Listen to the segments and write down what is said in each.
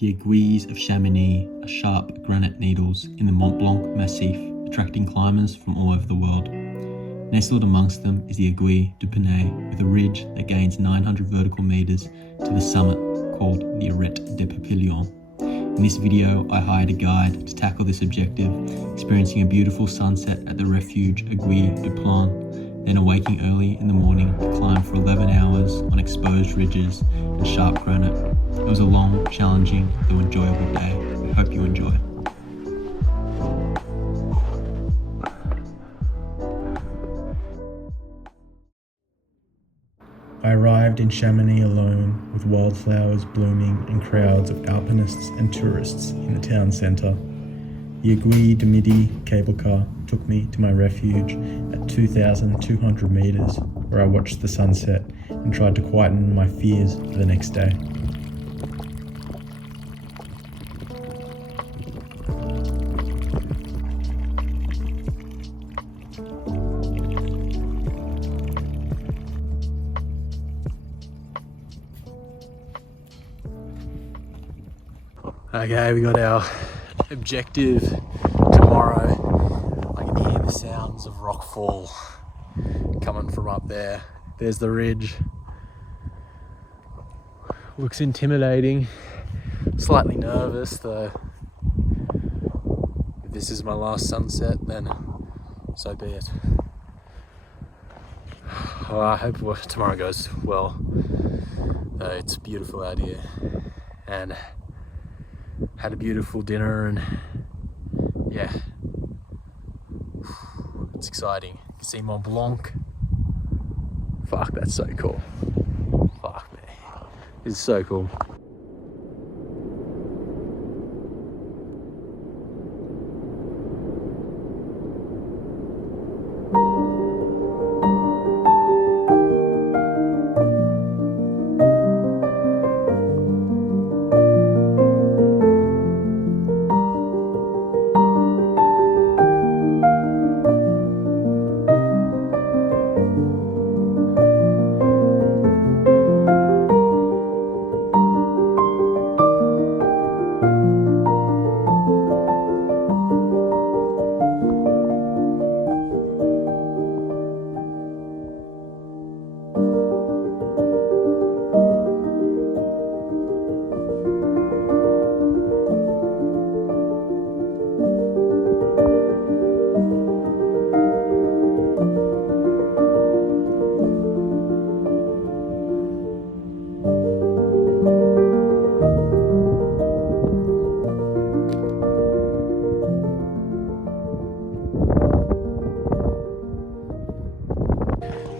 The aiguilles of Chamonix are sharp granite needles in the Mont Blanc Massif, attracting climbers from all over the world. Nestled amongst them is the Aiguille du Peigne, with a ridge that gains 900 vertical meters to the summit called the Arête des Papillons. In this video, I hired a guide to tackle this objective, experiencing a beautiful sunset at the refuge Aiguille du Peigne, then awaking early in the morning to climb for 11 hours on exposed ridges and sharp granite. It was a long, challenging, though enjoyable day. I hope you enjoy. I arrived in Chamonix alone, with wildflowers blooming and crowds of alpinists and tourists in the town centre. The Aiguille du Midi cable car took me to my refuge at 2,200 metres, where I watched the sunset and tried to quieten my fears for the next day. Okay, we got our objective tomorrow. I can hear the sounds of rockfall coming from up there. There's the ridge. Looks intimidating. Slightly nervous though. If this is my last sunset, then so be it. Well, I hope tomorrow goes well. It's beautiful out here, and had a beautiful dinner, and yeah, it's exciting. You can see Mont Blanc. Fuck, that's so cool. Fuck me, it's so cool.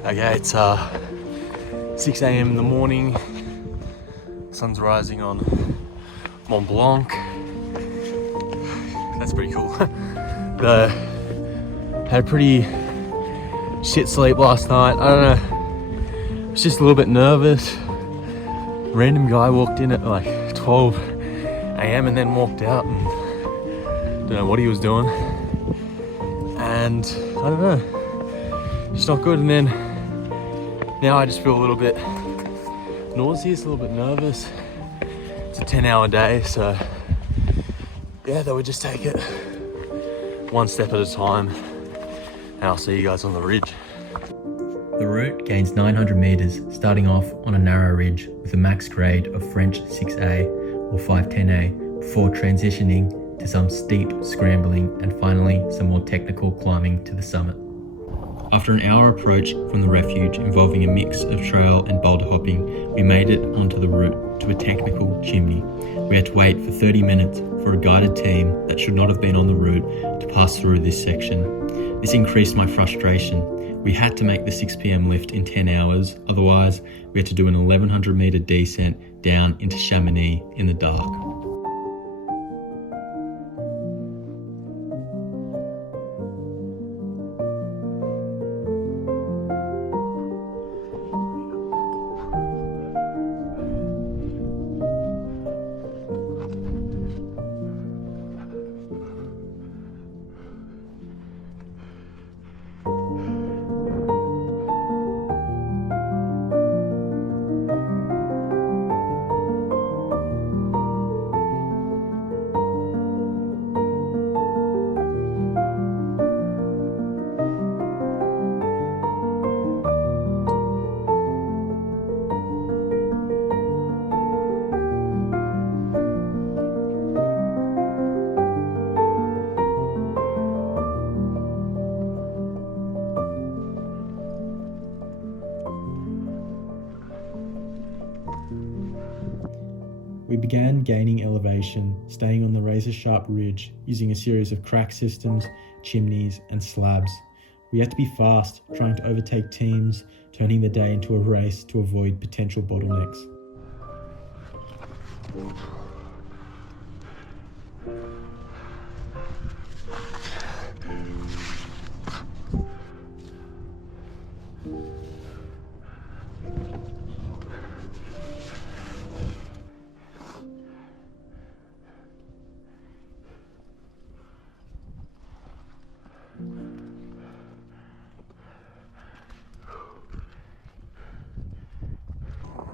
Okay, it's 6 a.m. in the morning. Sun's rising on Mont Blanc. That's pretty cool. Had a pretty shit sleep last night. I don't know. I was just a little bit nervous. Random guy walked in at like 12 a.m. and then walked out, and don't know what he was doing. And I don't know. It's not good. And then now I just feel a little bit nauseous, a little bit nervous. It's a 10-hour day, so yeah, they would just take it one step at a time, and I'll see you guys on the ridge. The route gains 900 meters, starting off on a narrow ridge with a max grade of French 6A or 510A, before transitioning to some steep scrambling and finally some more technical climbing to the summit. After an hour approach from the refuge involving a mix of trail and boulder hopping, we made it onto the route to a technical chimney. We had to wait for 30 minutes for a guided team that should not have been on the route to pass through this section. This increased my frustration. We had to make the 6 p.m. lift in 10 hours, otherwise we had to do an 1100 meter descent down into Chamonix in the dark. began gaining elevation, staying on the razor-sharp ridge, using a series of crack systems, chimneys, and slabs. We had to be fast, trying to overtake teams, turning the day into a race to avoid potential bottlenecks.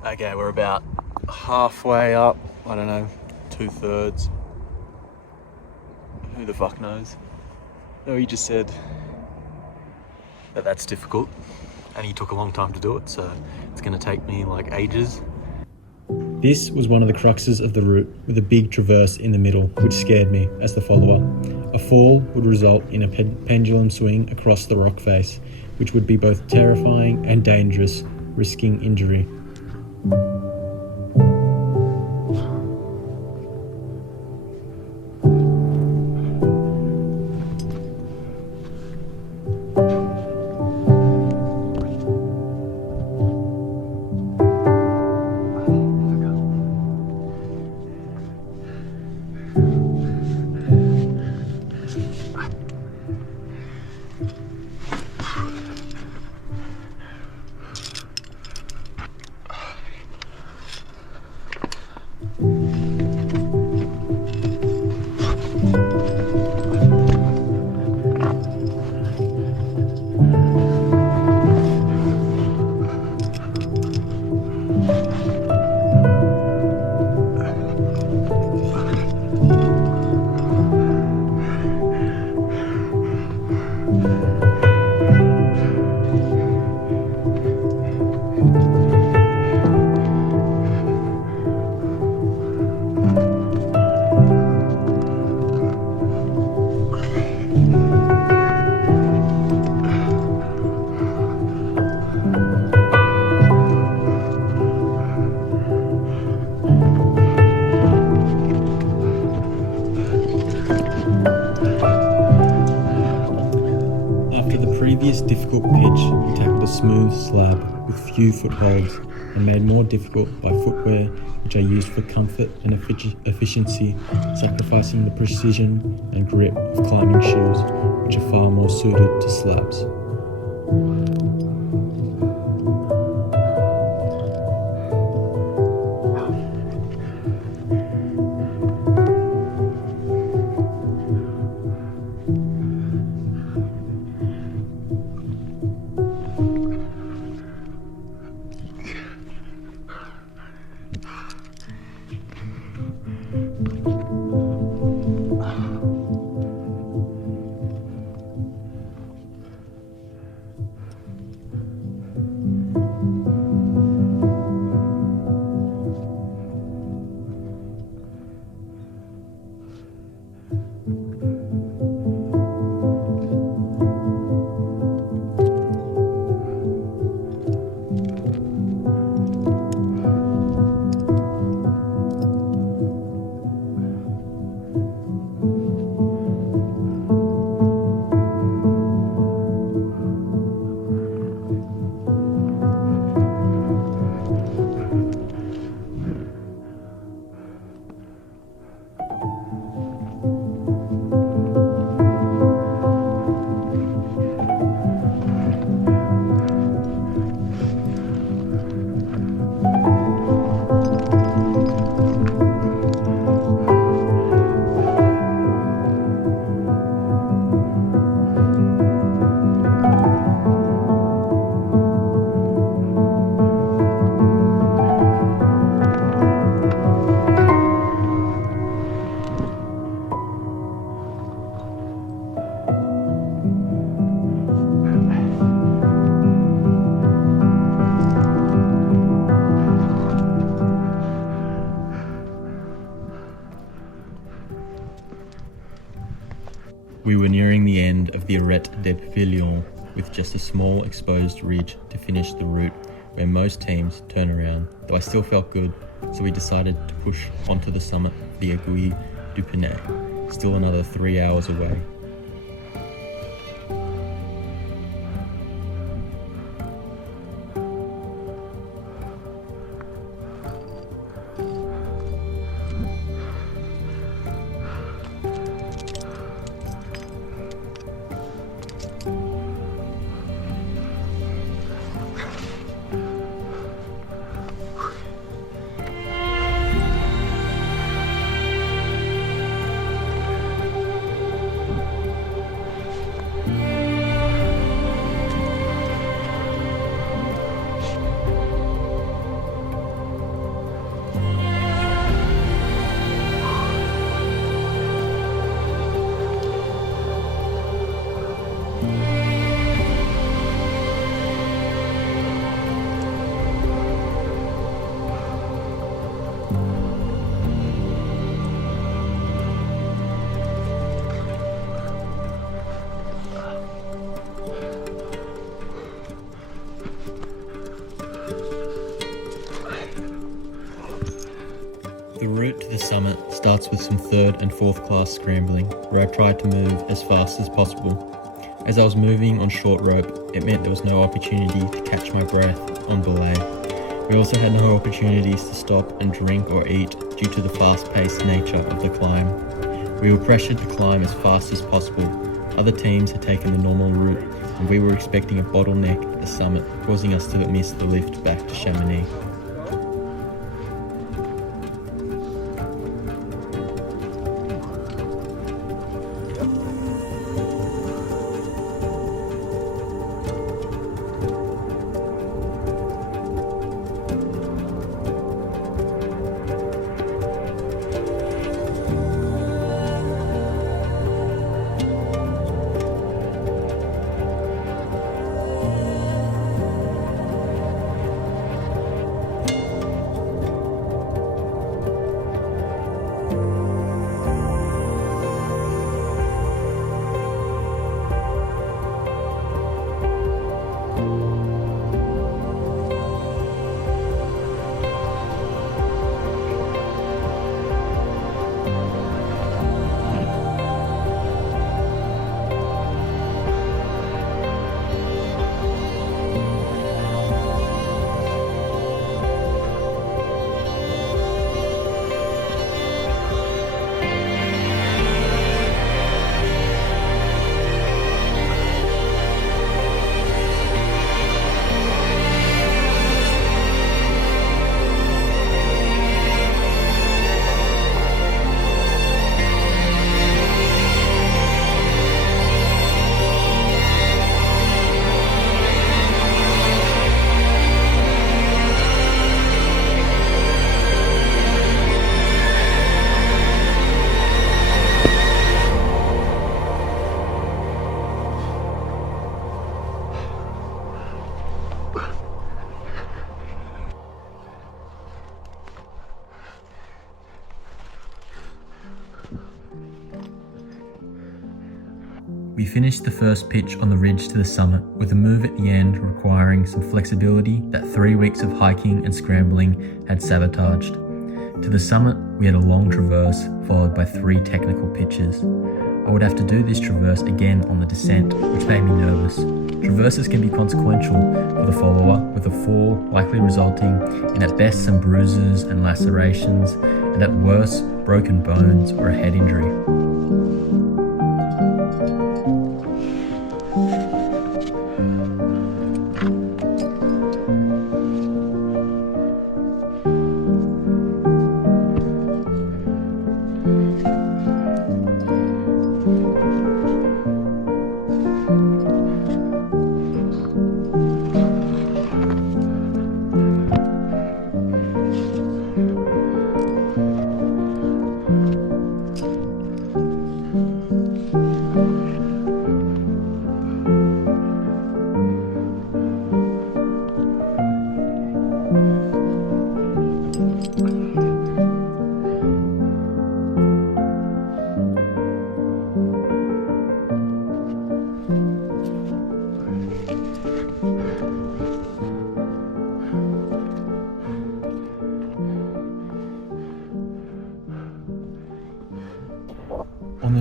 Okay, we're about halfway up, I don't know, 2/3. Who the fuck knows? No, he just said that that's difficult and he took a long time to do it, so it's gonna take me like ages. This was one of the cruxes of the route, with a big traverse in the middle, which scared me as the follower. A fall would result in a pendulum swing across the rock face, which would be both terrifying and dangerous, risking injury. Previous difficult pitch, we tackled a smooth slab with few footholds and made more difficult by footwear which I used for comfort and efficiency, sacrificing the precision and grip of climbing shoes which are far more suited to slabs. We were nearing the end of the Arête des Papillons, with just a small exposed ridge to finish the route where most teams turn around, though I still felt good so we decided to push onto the summit of the Aiguille du Peigne, still another 3 hours away. The route to the summit starts with some third and fourth class scrambling, where I tried to move as fast as possible. As I was moving on short rope, it meant there was no opportunity to catch my breath on belay. We also had no opportunities to stop and drink or eat due to the fast-paced nature of the climb. We were pressured to climb as fast as possible. Other teams had taken the normal route, and we were expecting a bottleneck at the summit, causing us to miss the lift back to Chamonix. We finished the first pitch on the ridge to the summit, with a move at the end requiring some flexibility that 3 weeks of hiking and scrambling had sabotaged. To the summit, we had a long traverse followed by 3 technical pitches. I would have to do this traverse again on the descent, which made me nervous. Traverses can be consequential for the follower, with a fall likely resulting in at best some bruises and lacerations, and at worst broken bones or a head injury.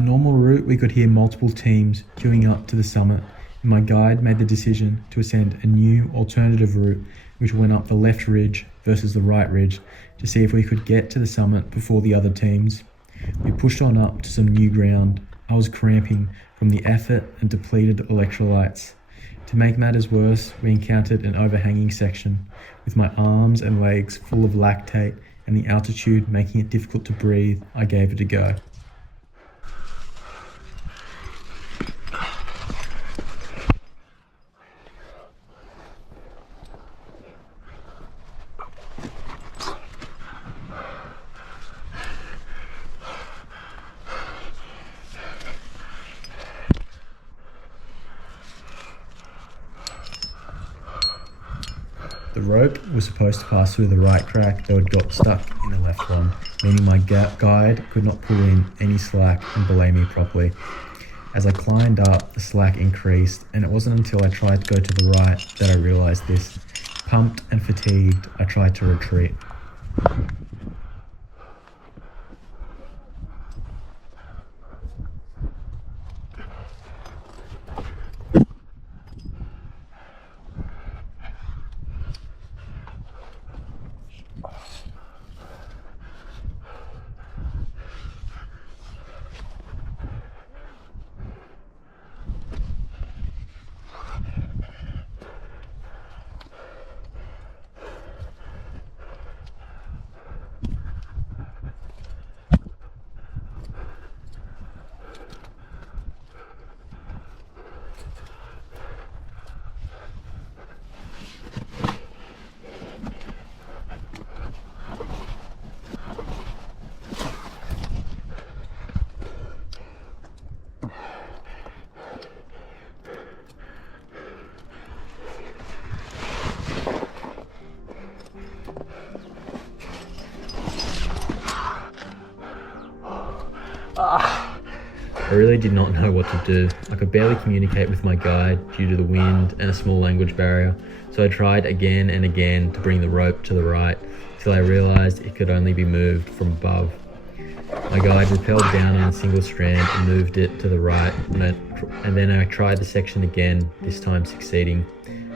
normal route, we could hear multiple teams queuing up to the summit, and my guide made the decision to ascend a new alternative route which went up the left ridge versus the right ridge to see if we could get to the summit before the other teams. We pushed on up to some new ground. I was cramping from the effort and depleted electrolytes. To make matters worse, we encountered an overhanging section with my arms and legs full of lactate and the altitude making it difficult to breathe. I gave it a go. The rope was supposed to pass through the right crack, though it got stuck in the left one, meaning my guide could not pull in any slack and belay me properly. As I climbed up, the slack increased, and it wasn't until I tried to go to the right that I realised this. Pumped and fatigued, I tried to retreat. I really did not know what to do. I could barely communicate with my guide due to the wind and a small language barrier, so I tried again and again to bring the rope to the right, till I realised it could only be moved from above. My guide rappelled down on a single strand and moved it to the right, and then I tried the section again, this time succeeding.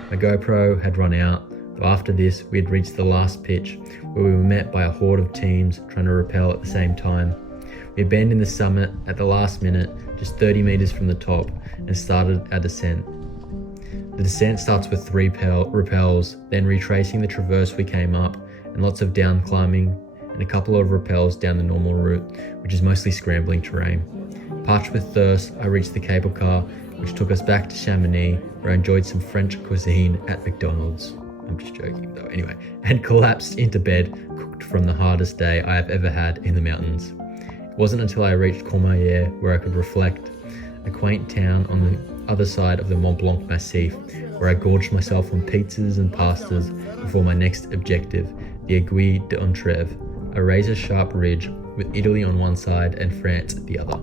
My GoPro had run out, but after this we had reached the last pitch, where we were met by a horde of teams trying to rappel at the same time. We abandoned the summit at the last minute, just 30 metres from the top, and started our descent. The descent starts with 3 rappels, then retracing the traverse we came up, and lots of down climbing, and a couple of rappels down the normal route, which is mostly scrambling terrain. Parched with thirst, I reached the cable car, which took us back to Chamonix, where I enjoyed some French cuisine at McDonald's. I'm just joking though, anyway, and collapsed into bed, cooked from the hardest day I have ever had in the mountains. It wasn't until I reached Courmayeur where I could reflect, a quaint town on the other side of the Mont Blanc Massif, where I gorged myself on pizzas and pastas before my next objective, the Aiguille d'Entrève, a razor-sharp ridge with Italy on one side and France at the other.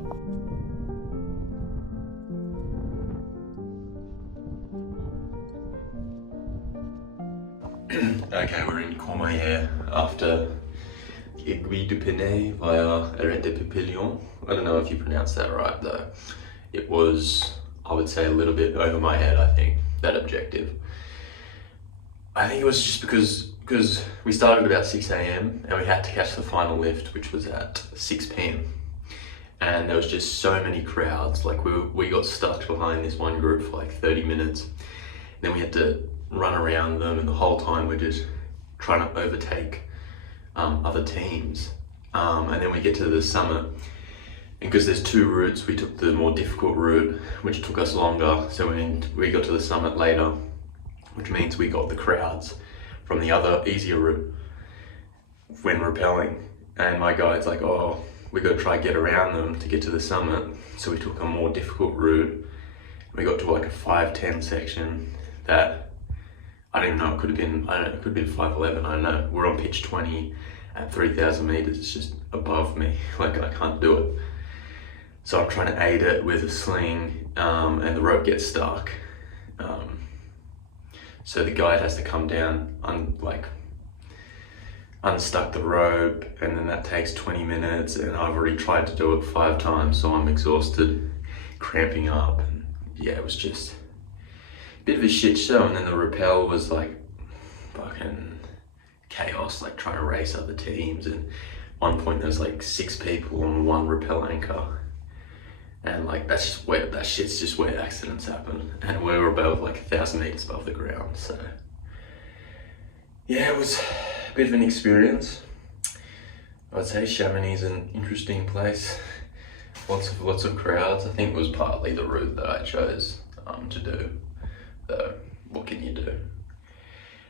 Okay, we're in Courmayeur after the Aiguille du Peigne via Arête de Papillons. I don't know if you pronounced that right though. It was, I would say, a little bit over my head, I think, that objective. I think it was just because we started at about 6 a.m. and we had to catch the final lift, which was at 6 p.m. And there was just so many crowds. Like we got stuck behind this one group for like 30 minutes. Then we had to run around them, and the whole time we're just trying to overtake other teams. And then we get to the summit, and because there's 2 routes, we took the more difficult route, which took us longer. So we got to the summit later, which means we got the crowds from the other easier route when rappelling. And my guide's like, oh, we got to try get around them to get to the summit. So we took a more difficult route. We got to like a 5:10 section that I don't even know, it could have been, I don't know, it could have been 5:11, I don't know. We're on pitch 20 at 3,000 meters, it's just above me, like I can't do it. So I'm trying to aid it with a sling, and the rope gets stuck. So the guide has to come down, unstuck the rope, and then that takes 20 minutes, and I've already tried to do it 5 times, so I'm exhausted, cramping up, and yeah, it was just a bit of a shit show. And then the rappel was like fucking chaos, like trying to race other teams, and at one point there's like 6 people on one rappel anchor, and like that's just where that shit's just where accidents happen, and we were above like 1,000 meters above the ground. So yeah, it was a bit of an experience. I'd say Chamonix is an interesting place. Lots of crowds. I think it was partly the route that I chose to do. Though, what can you do?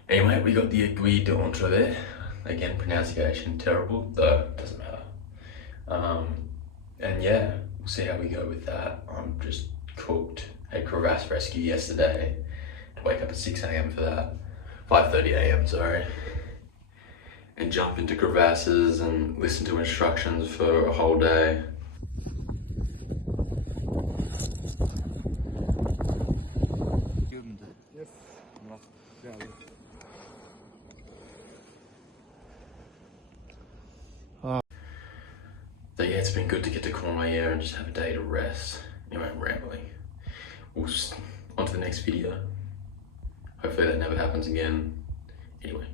Anyway, we got the Aiguille d'Entre there. Again, pronunciation terrible, though it doesn't matter. And yeah, we'll see how we go with that. I'm just cooked. Had crevasse rescue yesterday. To wake up at 6 a.m. for that. 5:30 a.m. sorry. And jump into crevasses and listen to instructions for a whole day. So yeah, it's been good to get to Courmayeur and just have a day to rest. Anyway, I'm rambling. We'll just on to the next video. Hopefully that never happens again. Anyway.